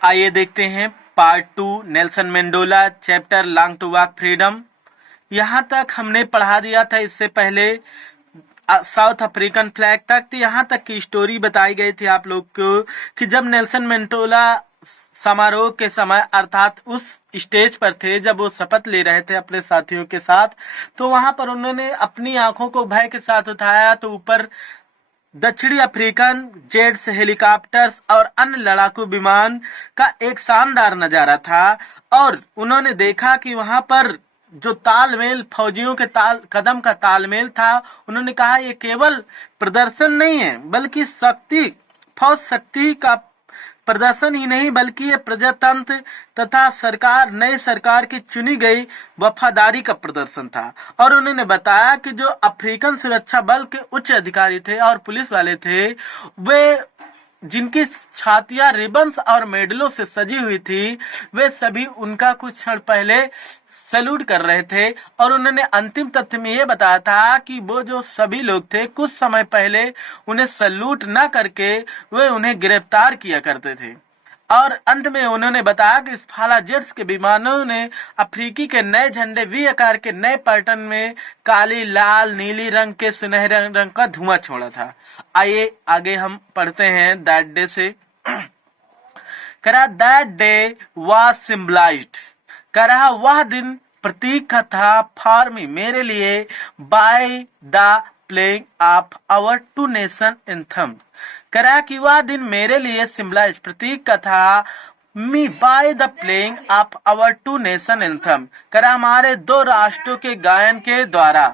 आइए देखते हैं part 2 Nelson Mandela chapter long to walk freedom. यहाँ तक हमने पढ़ा दिया था इससे पहले साउथ अफ्रीकन फ्लैग तक। तो यहाँ तक की स्टोरी बताई गई थी आप लोग को कि जब नेल्सन मंडेला समारोह के समय अर्थात उस स्टेज पर थे जब वो शपथ ले रहे थे अपने साथियों के साथ, तो वहां पर उन्होंने अपनी आंखों को भय के साथ उठाया तो ऊपर दक्षिणी अफ्रीकन जेट्स, हेलीकॉप्टर्स और अन्य लड़ाकू विमान का एक शानदार नजारा था। और उन्होंने देखा कि वहां पर जो तालमेल फौजियों के कदम का तालमेल था, उन्होंने कहा ये केवल प्रदर्शन नहीं है बल्कि फौज शक्ति का प्रदर्शन ही नहीं बल्कि ये प्रजातंत्र तथा नई सरकार की चुनी गई वफादारी का प्रदर्शन था। और उन्होंने बताया कि जो अफ्रीकन सुरक्षा बल के उच्च अधिकारी थे और पुलिस वाले थे, वे जिनकी छातियां रिबन्स और मेडलों से सजी हुई थी, वे सभी उनका कुछ क्षण पहले सैल्यूट कर रहे थे। और उन्होंने अंतिम तथ्य में ये बताया था कि वो जो सभी लोग थे कुछ समय पहले उन्हें सैल्यूट न करके वे उन्हें गिरफ्तार किया करते थे। और अंत में उन्होंने बताया कि स्फाला जेट्स के विमानों ने अफ्रीकी के नए झंडे वी आकार के नए पैटर्न में काली, लाल, नीली रंग के सुनहरे रंग का धुआं छोड़ा था। आइए आगे हम पढ़ते हैं दैट डे से। करा दैट डे वाज सिंबलाइज्ड, करा वह दिन प्रतीक का था फॉर मी मेरे लिए, by the playing of our two nation anthem. करा कि वह दिन मेरे लिए सिंबलाइज प्रतीक का था मी by the playing of our two nation anthem, करा हमारे दो राष्ट्रों के गायन के द्वारा।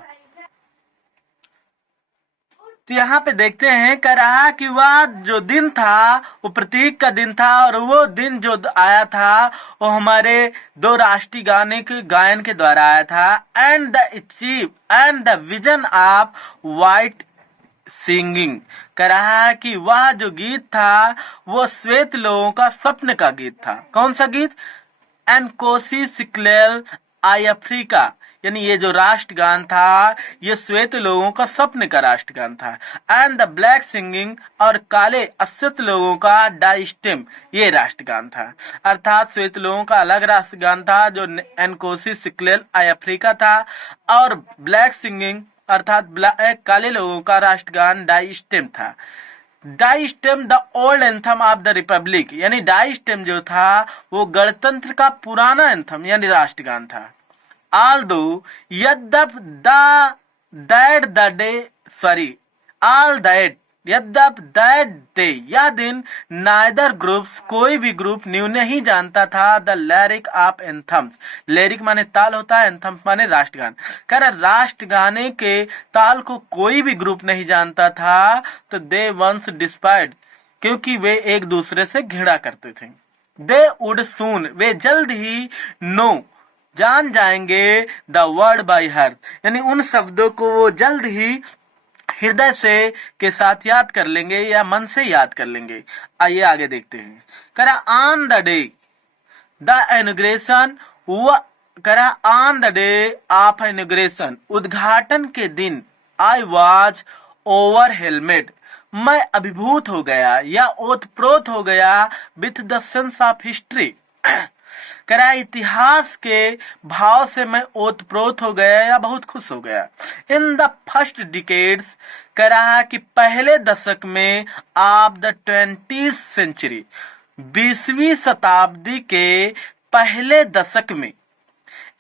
तो यहाँ पे देखते हैं कह रहा कि वह जो दिन था वो प्रतीक का दिन था और वो दिन जो आया था वो हमारे दो राष्ट्रीय गायन के द्वारा आया था। And the achieve and the vision of white singing, कह रहा है कि वह जो गीत था वो श्वेत लोगों का स्वप्न का गीत था। कौन सा गीत? एनकोसी सिक्लेल आई अफ्रीका, यानी ये जो राष्ट्रगान था ये श्वेत लोगों का स्वप्न का राष्ट्रगान था। एंड द ब्लैक सिंगिंग, और काले अश्वेत लोगों का डाइस्टेम, ये राष्ट्रगान था। अर्थात श्वेत लोगों का अलग राष्ट्रगान था जो एनकोसी सिक्लेल आई अफ्रीका था, और ब्लैक सिंगिंग अर्थात काले लोगों का राष्ट्रगान डाइस्टेम था। Die Stem the old anthem of the republic, यानी डाइस्टेम जो था वो गणतंत्र का पुराना एंथम यानी राष्ट्रगान था। Although यद्यप यह दिन नाइदर ग्रुप्स, कोई भी ग्रुप न्यू नहीं जानता था the lyric of anthems, lyric माने ताल होता है, एंथम्स माने राष्ट्रगान। कह रहा राष्ट्रगाने के ताल को कोई भी ग्रुप नहीं जानता था, तो दे वंस डिस्पायर्ड, क्योंकि वे एक दूसरे से घृणा करते थे। दे वुड सून, वे जल्द ही नो जान जाएंगे द वर्ड बाय हार्ट, यानी उन शब्दों को वो जल्द ही हृदय से के साथ याद कर लेंगे या मन से याद कर लेंगे। आइए आगे देखते हैं। करा on the day the inauguration, करा on the day of inauguration, उद्घाटन के दिन, आई वाज ओवर हेलमेट, मैं अभिभूत हो गया या ओतप्रोत हो गया with the sense of history, करा इतिहास के भाव से मैं ओतप्रोत हो गया या बहुत खुश हो गया। इन द फर्स्ट डिकेड्स, कह रहा कि पहले दशक में ऑफ द 20th सेंचुरी, 20वीं शताब्दी के पहले दशक में,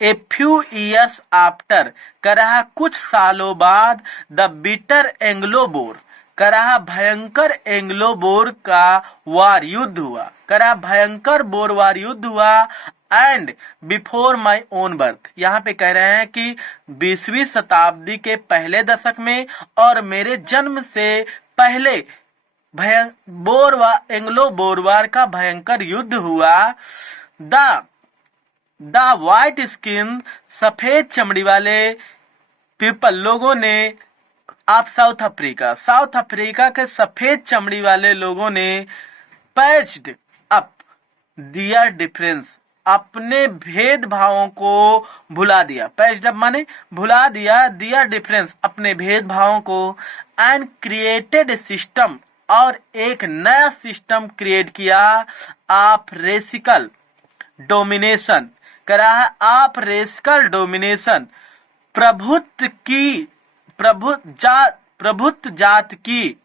ए फ्यू ईयर्स आफ्टर, कह रहा कुछ सालों बाद, द बिटर एंग्लो बोर, कह रहा भयंकर एंग्लो बोर का वार युद्ध हुआ, कह रहा भयंकर बोर वार युद्ध हुआ। And before my own birth, यहाँ पे कह रहे हैं कि 20वीं शताब्दी के पहले दशक में और मेरे जन्म से पहले एंग्लो बोर वार का भयंकर युद्ध हुआ। द वाइट स्किन, सफेद चमड़ी वाले पीपल, लोगों ने आप साउथ अफ्रीका के सफेद चमड़ी वाले लोगों ने पैच्ड अप दियर डिफरेंस, अपने भेदभावों को भुला दिया। पैच्ड अप माने भुला दिया, दियर डिफरेंस अपने भेदभावों को, एंड क्रिएटेड सिस्टम और एक नया सिस्टम क्रिएट किया ऑफ रेसिकल डोमिनेशन। कह रहा है ऑफ रेसिकल डोमिनेशन, प्रभुत्व जात की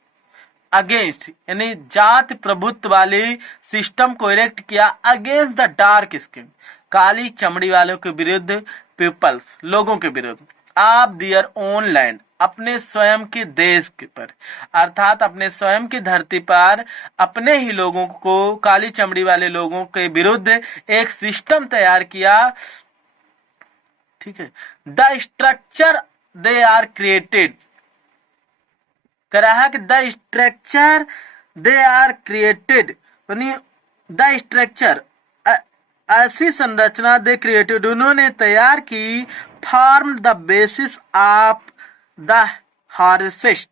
अगेंस्ट, यानी जात प्रभुत्व वाली सिस्टम को इरेक्ट किया अगेंस्ट द डार्क स्किन, काली चमड़ी वालों के विरुद्ध, पीपल्स लोगों के विरुद्ध, ऑफ दियर ओन लैंड, अपने स्वयं के देश के पर, अर्थात अपने स्वयं की धरती पर अपने ही लोगों को, काली चमड़ी वाले लोगों के विरुद्ध एक सिस्टम तैयार किया। ठीक है, the structure they are created, कह रहा है कि the structure they are created, यानी द स्ट्रक्चर ऐसी संरचना दे क्रिएटेड, उन्होंने तैयार की, form the basis of the harshest,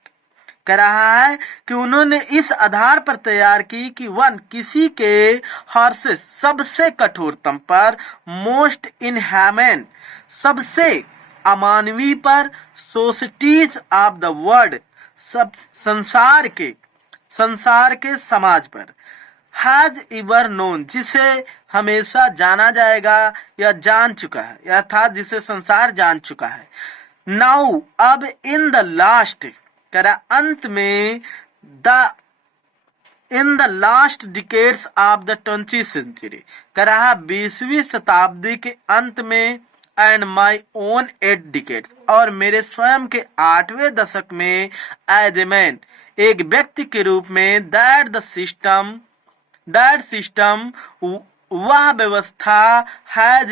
कह रहा है कि उन्होंने इस आधार पर तैयार की कि वन, किसी के हॉर्सेस, सबसे कठोरतम पर, मोस्ट इनह्यूमन, सबसे अमानवीय पर, सोसाइटीज ऑफ द वर्ल्ड, सब संसार के समाज पर, हैज एवर नोन, जिसे हमेशा जाना जाएगा या जान चुका है, अर्थात जिसे संसार जान चुका है। नाउ, अब, इन द लास्ट, कह रहा अंत में, in the last decades of the 20th century, कह रहा 20वीं शताब्दी के अंत में, एंड माई ओन 8 डिकेड्स, और मेरे स्वयं के 8वें दशक में, एज ए मैन, एक व्यक्ति के रूप में, दैट सिस्टम, वह व्यवस्था, हैज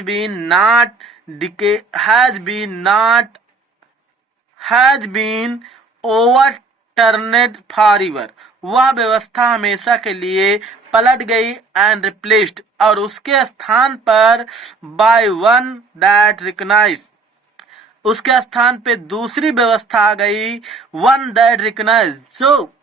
बीन ओवरटर्नेड फॉरएवर, वह व्यवस्था हमेशा के लिए पलट गई, एंड रिप्लेस्ड, और उसके स्थान पर, बाय वन दैट रिकॉग्नाइज, उसके स्थान पे दूसरी व्यवस्था आ गई, वन दैट रिकॉग्नाइज, जो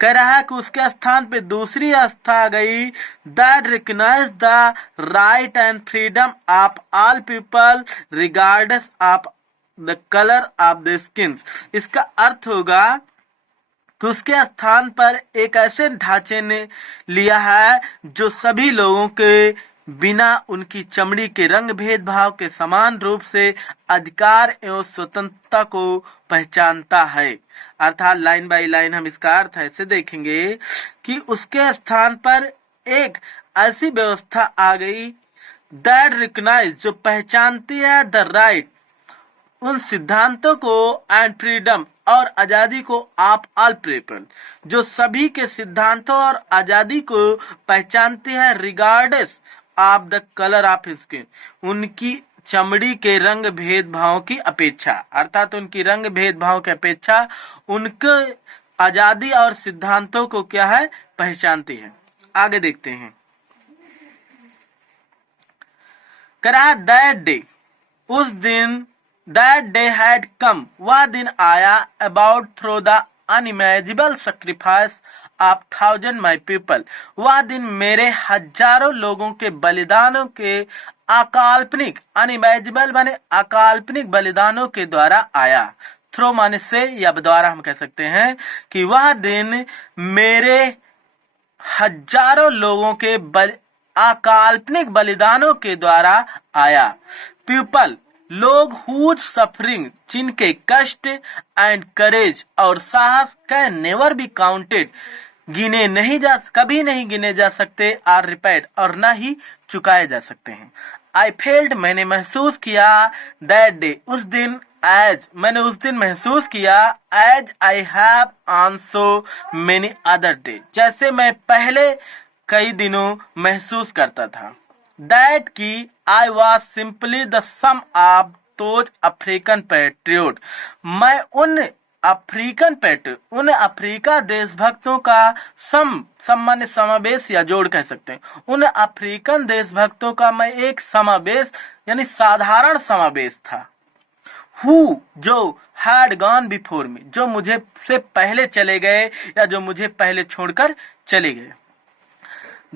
कह रहा है कि उसके स्थान पे दूसरी व्यवस्था आ गई, that recognise the right and freedom of all people regardless of the colour of the skin. इसका अर्थ होगा कि उसके स्थान पर एक ऐसे ढांचे ने लिया है जो सभी लोगों के बिना उनकी चमड़ी के रंग भेदभाव के समान रूप से अधिकार एवं स्वतंत्रता को पहचानता है। अर्थात लाइन बाय लाइन हम इसका अर्थ ऐसे देखेंगे कि उसके स्थान पर एक ऐसी व्यवस्था आ गई, दैट रिकॉग्नाइज, जो पहचानती है, द राइट, उन सिद्धांतों को, एंड फ्रीडम, और आजादी को, ऑफ ऑल पीपल, जो सभी के सिद्धांतों और आजादी को पहचानती है, regardless of the colour of skin, उनकी चमड़ी के रंग भेदभाव की अपेक्षा, अर्थात उनकी रंग भेदभाव की अपेक्षा उनके आजादी और सिद्धांतों को क्या है, पहचानती है। आगे देखते हैं, करा दैट डे, उस दिन, दैट डे हैड कम, वह दिन आया, about through the unimaginable sacrifice of 1000 my people, वह दिन मेरे हजारों लोगों के बलिदानों के अकाल्पनिक, अनइमेजिबल माने अकाल्पनिक बलिदानों के द्वारा आया, थ्रो माने से या द्वारा हम कह सकते हैं कि वह दिन मेरे हजारों लोगों के अकाल्पनिक बलिदानों के द्वारा आया। पीपल, लोग, हुज सफरिंग, जिनके कष्ट, एंड करेज, और साहस, कैन नेवर बी काउंटेड, कभी नहीं गिने जा सकते, आर रिपेड, और न ही चुकाए जा सकते हैं। आई फेल्ड, मैंने महसूस किया, दैट डे, उस दिन, एज, मैंने उस दिन महसूस किया, as I have on so many other day, जैसे मैं पहले कई दिनों महसूस करता था। दैट की I was simply the sum of those African patriot, मैं उन अफ्रीका देशभक्तों का सामान्य समावेश या जोड़ कह सकते हैं, उन अफ्रीकन देशभक्तों का मैं एक समावेश यानी साधारण समावेश था। हु, जो, हैड गॉन बिफोर मी, जो मुझे से पहले चले गए या जो मुझे पहले छोड़कर चले गए।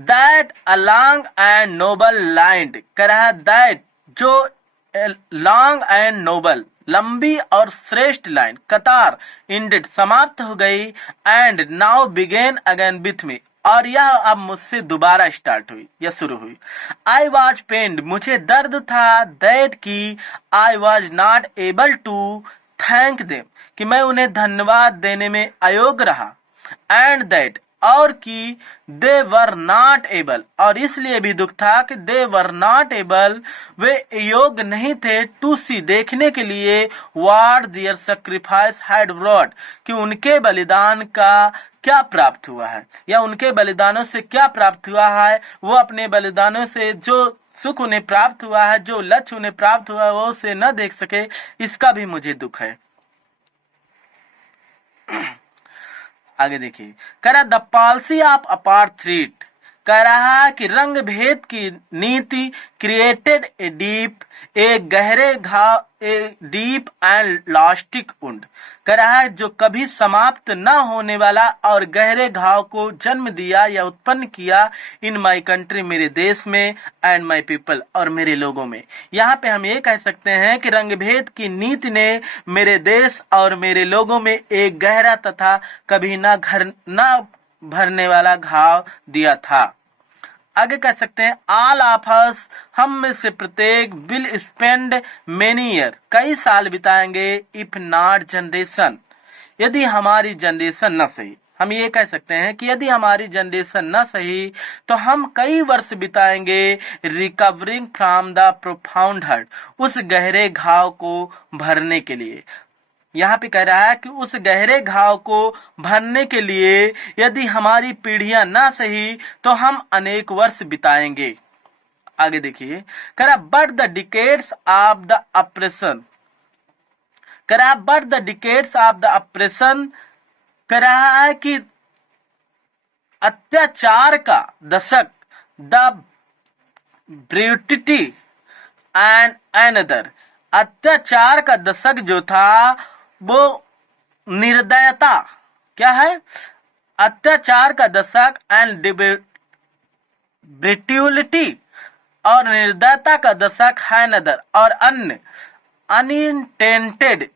That a long and noble line, कह रहा दैट, जो लॉन्ग एंड नोबल, लंबी और श्रेष्ठ लाइन कतार इंडेड समाप्त हो गई and now begin again with me, और यह अब मुझसे दोबारा स्टार्ट हुई या शुरू हुई। आई वॉज पेन्ड, मुझे दर्द था, दैट की I was not able to thank them, कि मैं उन्हें धन्यवाद देने में अयोग्य रहा, एंड दैट और कि दे वर नॉट एबल, और इसलिए भी दुख था कि दे वर नॉट एबल, वे योग्य नहीं थे, टू सी देखने के लिए, what their sacrifice had brought, कि उनके बलिदान का क्या प्राप्त हुआ है या उनके बलिदानों से क्या प्राप्त हुआ है। वो अपने बलिदानों से जो सुख उन्हें प्राप्त हुआ है, जो लक्ष्य उन्हें प्राप्त हुआ है, वो उसे न देख सके, इसका भी मुझे दुख है। आगे देखिए, कह रहा द पॉलिसी ऑफ अपार्थ्रीट, कह रहा है कि रंग भेद की नीति क्रिएटेड ए गहरे घाव, a deep and lasting wound, कह रहा है जो कभी समाप्त न होने वाला और गहरे घाव को जन्म दिया या उत्पन्न किया, इन माई कंट्री, मेरे देश में, एंड माई पीपल, और मेरे लोगों में। यहाँ पे हम ये कह सकते हैं कि रंग भेद की नीति ने मेरे देश और मेरे लोगों में एक गहरा तथा कभी न भरने वाला घाव दिया था। आगे कह सकते हैं ऑल ऑफ अस, हम में से प्रत्येक, विल स्पेंड मेनी ईयर, कई साल बिताएंगे, इफ नॉट जनरेशन, यदि हमारी जनरेशन न सही। हम ये कह सकते हैं कि यदि हमारी जनरेशन न सही तो हम कई वर्ष बिताएंगे recovering from the profound hurt, उस गहरे घाव को भरने के लिए। यहाँ पे कह रहा है कि उस गहरे घाव को भरने के लिए यदि हमारी पीढ़ियां ना सही तो हम अनेक वर्ष बिताएंगे। आगे देखिए, कह रहा but the decades of the operation, कह रहा but the decades of the operation, कह रहा है कि अत्याचार का दशक, द ब्रूटिटी एंड अनदर, अत्याचार का दशक जो था वो निर्दयता, क्या है, अत्याचार का दशक एंड ब्रिट्यूलिटी, और निर्दयता का दशक है नदर, और अन्य अनइंटेंटेड,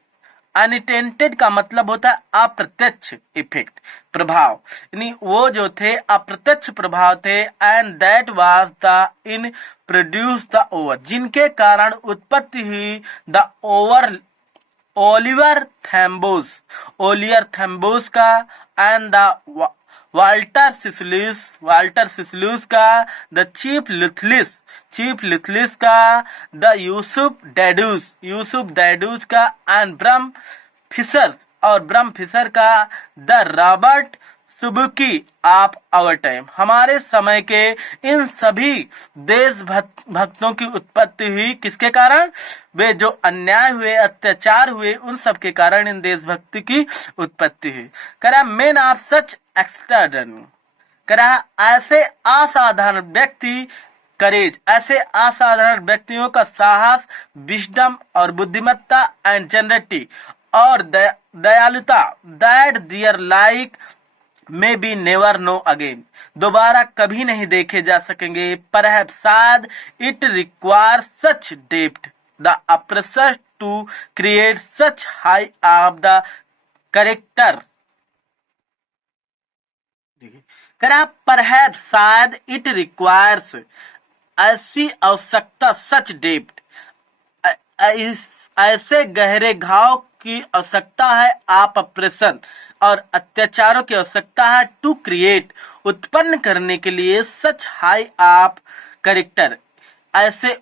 अनइंटेंटेड का मतलब होता है अप्रत्यक्ष इफेक्ट, प्रभाव, यानी वो जो थे अप्रत्यक्ष प्रभाव थे, and that was the in produce the over, जिनके कारण उत्पत्ति हुई द ओवर ओलिवर थैम्बोस का, एंड द वाल्टर सिसलूस का, द चीफ लिथलिस का, द यूसुफ डैडूस का, एंड ब्रह्म फिशर का, the Robert Sobukwe of our time, हमारे समय के इन सभी देशभक्तों की उत्पत्ति हुई किसके कारण, वे जो अन्याय हुए, अत्याचार हुए, उन सब के कारण इन देशभक्ति की उत्पत्ति हुई। कह रहा मेन ऑफ सच एक्सट्राऑर्डिनरी, कह रहा ऐसे असाधारण व्यक्ति, करेज, ऐसे असाधारण व्यक्तियों का साहस, विजडम और बुद्धिमत्ता, एंड जनरटी और दयालुता, that their like may be never know again, दोबारा कभी नहीं देखे जा सकेंगे। परहैप्स शायद it require such depth the oppression to create such high of the character, करा परहैप्स शायद इट रिक्वायर्स, ऐसी आवश्यकता, सच डेप्थ, ऐसे गहरे घाव की आवश्यकता है, आप ऑपरेशन और अत्याचारों की आवश्यकता है, टू क्रिएट, उत्पन्न करने के लिए, सच हाई ऑफ कैरेक्टर, ऐसे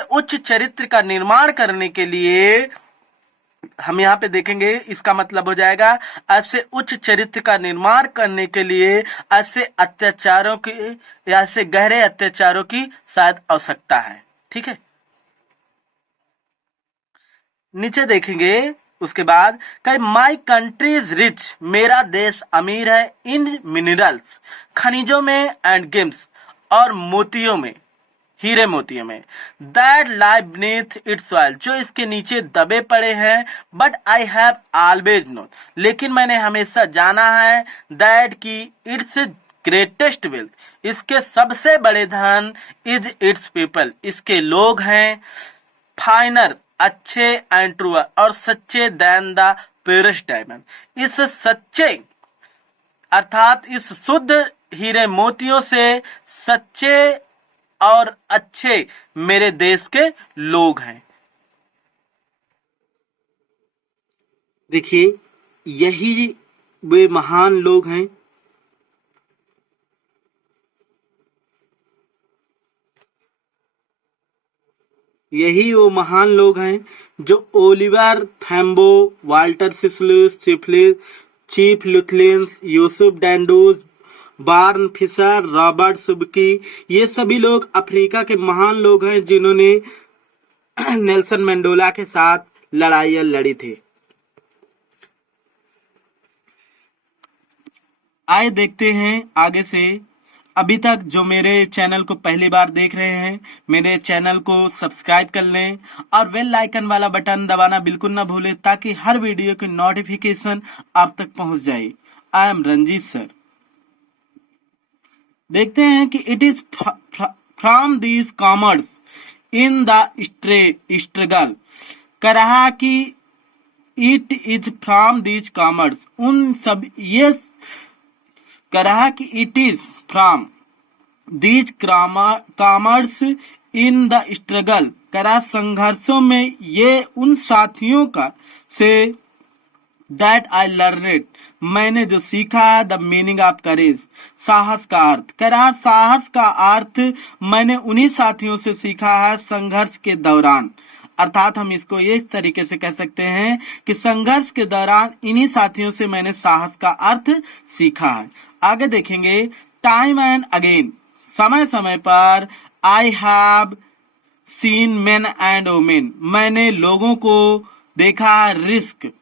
उच्च चरित्र का निर्माण करने के लिए। हम यहाँ पे देखेंगे इसका मतलब हो जाएगा ऐसे उच्च चरित्र का निर्माण करने के लिए ऐसे अत्याचारों की या ऐसे गहरे अत्याचारों की शायद आवश्यकता है। ठीक है, नीचे देखेंगे उसके बाद कई माई कंट्री इज रिच, मेरा देश अमीर है, इन मिनरल्स, खनिजों में, एंड गेम्स और मोतियों में, हीरे मोतियों में, that lie beneath it's soil, जो इसके नीचे दबे पड़े हैं, but I have always known, लेकिन मैंने हमेशा जाना है, दैट की इट्स ग्रेटेस्ट वेल्थ, इसके सबसे बड़े धन इज इट्स पीपल, इसके लोग हैं। फाइनर, अच्छे, एंड ट्रूअर, और सच्चे, देन द प्योरेस्ट डायमंड, इस सच्चे अर्थात इस शुद्ध हीरे मोतियों से सच्चे और अच्छे मेरे देश के लोग हैं। देखिए, यही वे महान लोग हैं यही वो महान लोग हैं जो Oliver Tambo, Walter Sisulu, chief Luthuli, Yusuf डैंडोज, बार्न फिशर, रॉबर्ट सुबकी, ये सभी लोग अफ्रीका के महान लोग हैं जिन्होंने नेल्सन मंडेला के साथ लड़ाइयां लड़ी थी। आइए देखते हैं आगे से। अभी तक जो मेरे चैनल को पहली बार देख रहे हैं, मेरे चैनल को सब्सक्राइब कर लें और बेल आइकन वाला बटन दबाना बिल्कुल ना भूलें ताकि हर वीडियो की नोटिफिकेशन आप तक पहुंच जाए। I am Ranjit sir. देखते हैं कि it is from this comrades in the struggle, कह रहा कि it is from this comrades, उन सब ये कह रहा कि it is from these comrades in the struggle, करा संघर्षों में ये उन साथियों का से दैट आई लर्न, मैंने जो सीखा द मीनिंग ऑफ करेज, साहस का अर्थ, करा साहस का अर्थ मैंने उन्हीं साथियों से सीखा है संघर्ष के दौरान। अर्थात हम इसको ये इस तरीके से कह सकते हैं कि संघर्ष के दौरान इन्हीं साथियों से मैंने साहस का अर्थ सीखा है। आगे देखेंगे, टाइम एंड अगेन, समय समय पर, I have seen main and women, मैंने लोगों को देखा रिस्क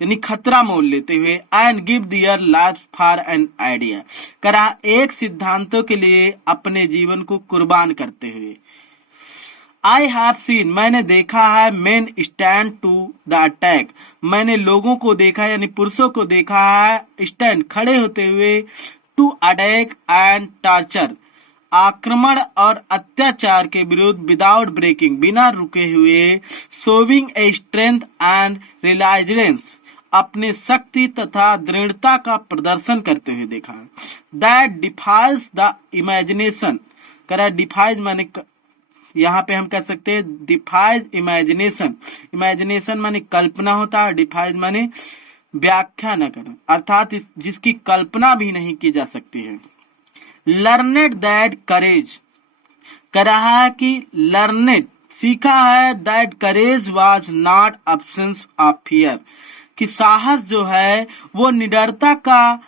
यानी खतरा मोल लेते हुए, and give their life for an idea, करा एक सिद्धांतों के लिए अपने जीवन को कुर्बान करते हुए। आई हैव सीन, मैंने देखा है, men stand to the attack, मैंने लोगों को देखा यानी पुरुषों को देखा है स्टैंड खड़े होते हुए, टू अटैक एंड टॉर्चर, आक्रमण और अत्याचार के विरुद्ध, विदाउट ब्रेकिंग, बिना रुके हुए, शोविंग ए स्ट्रेंथ एंड रिलायजेंस, अपने शक्ति तथा दृढ़ता का प्रदर्शन करते हुए देखा है। दैट डिफाइज द इमेजिनेशन, करा डिफाइज माने यहाँ पे हम कह सकते हैं डिफाइज इमेजिनेशन, इमेजिनेशन माने कल्पना होता है, डिफाइज माने व्याख्या न करना, अर्थात जिसकी कल्पना भी नहीं की जा सकती है। लर्नेड दैट करेज, कह रहा है कि लर्नेड सीखा है, that courage was not absence of fear, कि साहस जो है वो निडरता का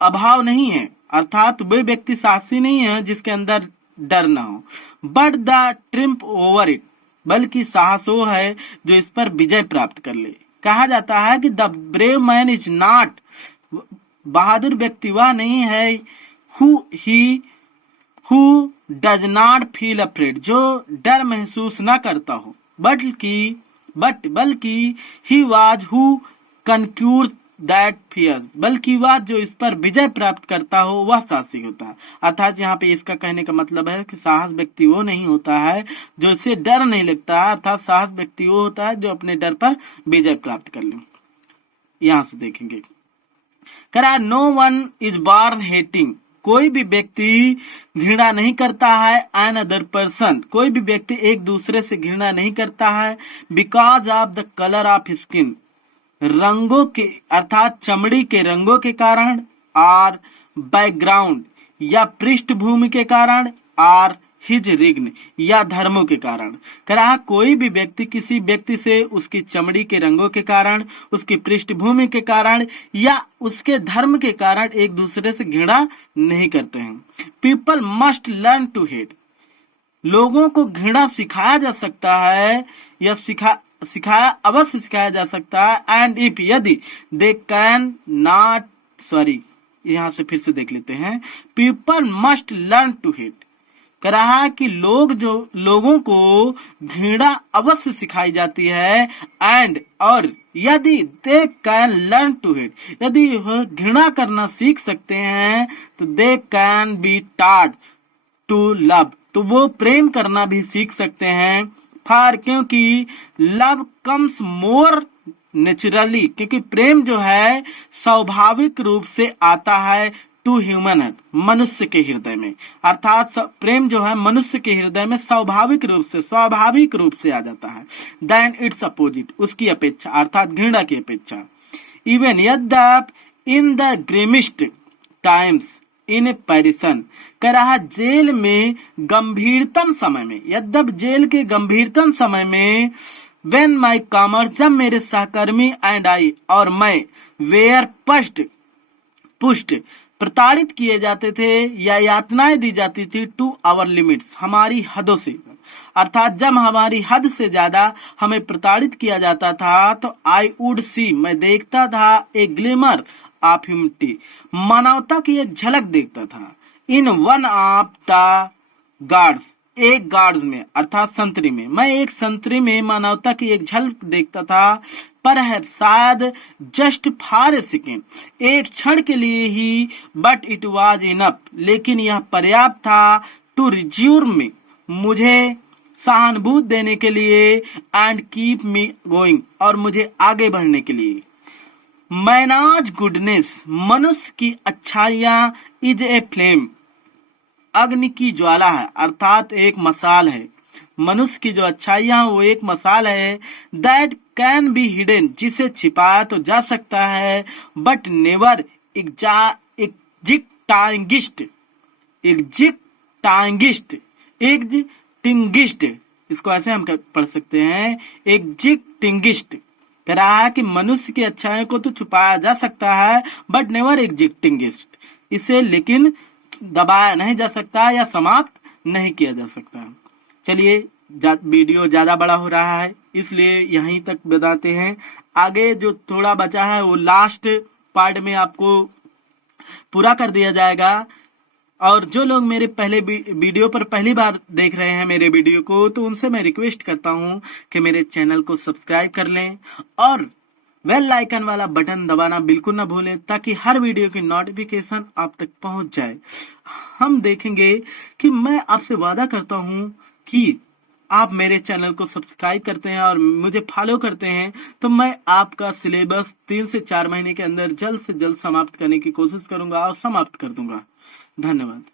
अभाव नहीं है, अर्थात वे व्यक्ति साहसी नहीं है जिसके अंदर डर ना हो, but the triumph over it, बल्कि साहस वो है जो इस पर विजय प्राप्त कर ले। कहा जाता है कि the brave man is not, बहादुर व्यक्ति वह नहीं है, who does not feel afraid, जो डर महसूस न करता हो, बल्कि he was who conquers that fear, बल्कि वह जो इस पर विजय प्राप्त करता हो वह साहसी होता है। अर्थात यहाँ पे इसका कहने का मतलब है कि साहस व्यक्ति वो नहीं होता है जो इसे डर नहीं लगता है, अर्थात साहस व्यक्ति वो होता है जो अपने डर पर विजय प्राप्त कर ले। यहाँ से देखेंगे, करा no one is born hating, कोई भी व्यक्ति घृणा नहीं करता है, एन अदर पर्सन, कोई भी व्यक्ति एक दूसरे से घृणा नहीं करता है, because of the colour of skin, रंगों के अर्थात चमड़ी के रंगों के कारण, और बैकग्राउंड या पृष्ठभूमि के कारण, और हिज रिग्न या धर्मों के कारण। कहा कोई भी व्यक्ति किसी व्यक्ति से उसकी चमड़ी के रंगों के कारण, उसकी पृष्ठभूमि के कारण या उसके धर्म के कारण एक दूसरे से घृणा नहीं करते हैं। People must learn to hate, लोगों को घृणा सिखाया जा सकता है या सिखाया अवश्य सिखाया जा सकता है, एंड इफ यदि दे कैन नॉट, यहाँ से फिर से देख लेते हैं, people must learn to hate, कह रहा है कि लोगों को घृणा अवश्य सिखाई जाती है एंड और यदि they can learn to hate, यदि वह घृणा करना सीख सकते हैं तो they can be taught to love, तो वो प्रेम करना भी सीख सकते हैं। फार क्योंकि लव कम्स मोर नेचुरली, क्योंकि प्रेम जो है स्वाभाविक रूप से आता है टू ह्यूमन हार्ट, मनुष्य के हृदय में, अर्थात प्रेम जो है मनुष्य के हृदय में स्वाभाविक रूप से आ जाता है। देन इट्स अपोजिट, उसकी अपेक्षा अर्थात घृणा की अपेक्षा। इवन यद्यप in the grimmest times in prison, कह रहा जेल में गंभीरतम समय में, यद्यप जेल के गंभीरतम समय में वेन माई कॉमर्स, जब मेरे सहकर्मी एंड आई और मैं वेयर पुष्ट प्रताड़ित किए जाते थे या यातनाएं दी जाती थी टू आवर लिमिट्स, हमारी हदों से, अर्थात जब हमारी हद से ज्यादा हमें प्रताड़ित किया जाता था तो आई वुड सी, मैं देखता था ए ग्लिमर ऑफ ह्यूमैनिटी, मानवता की एक झलक देखता था। In one of the guards, एक गार्ड्स में अर्थात संतरी में, मैं एक संतरी में मानवता की एक झलक देखता था। पर है शायद जस्ट फॉर ए सेकेंड, एक क्षण के लिए ही, बट इट वाज इनफ, लेकिन यह पर्याप्त था टू रिज्यूर में, मुझे सहानुभूति देने के लिए एंड कीप मी गोइंग, और मुझे आगे बढ़ने के लिए। मैनाज गुडनेस, मनुष्य की अच्छाइयां इज ए फ्लेम, अग्नि की ज्वाला है अर्थात एक मसाल है। मनुष्य की जो अच्छाइयां वो एक मसाल है। दैट कैन बी हिडन, जिसे छिपाया तो जा सकता है, बट नेवर एग्जिस्टिंग्विश्ड, इसको ऐसे हम पढ़ सकते हैं, एग्जिस्टिंग्विश्ड। कह रहा है कि मनुष्य की अच्छाइयों को तो छुपाया जा सकता है बट नेवर एग्जिस्टिंग्विश्ड, इसे लेकिन दबाया नहीं जा सकता या समाप्त नहीं किया जा सकता। चलिए वीडियो ज्यादा बड़ा हो रहा है इसलिए यहीं तक बताते हैं। आगे जो थोड़ा बचा है वो लास्ट पार्ट में आपको पूरा कर दिया जाएगा। और जो लोग मेरे पहले वीडियो पर पहली बार देख रहे हैं मेरे वीडियो को, तो उनसे मैं रिक्वेस्ट करता हूं कि मेरे चैनल को सब्सक्राइब कर लें और बेल आइकन वाला बटन दबाना बिल्कुल ना भूलें, ताकि हर वीडियो की नोटिफिकेशन आप तक पहुंच जाए। हम देखेंगे कि मैं आपसे वादा करता हूं कि आप मेरे चैनल को सब्सक्राइब करते हैं और मुझे फॉलो करते हैं तो मैं आपका सिलेबस 3 से 4 महीने के अंदर जल्द से जल्द समाप्त करने की कोशिश करूंगा और समाप्त कर दूंगा। धन्यवाद।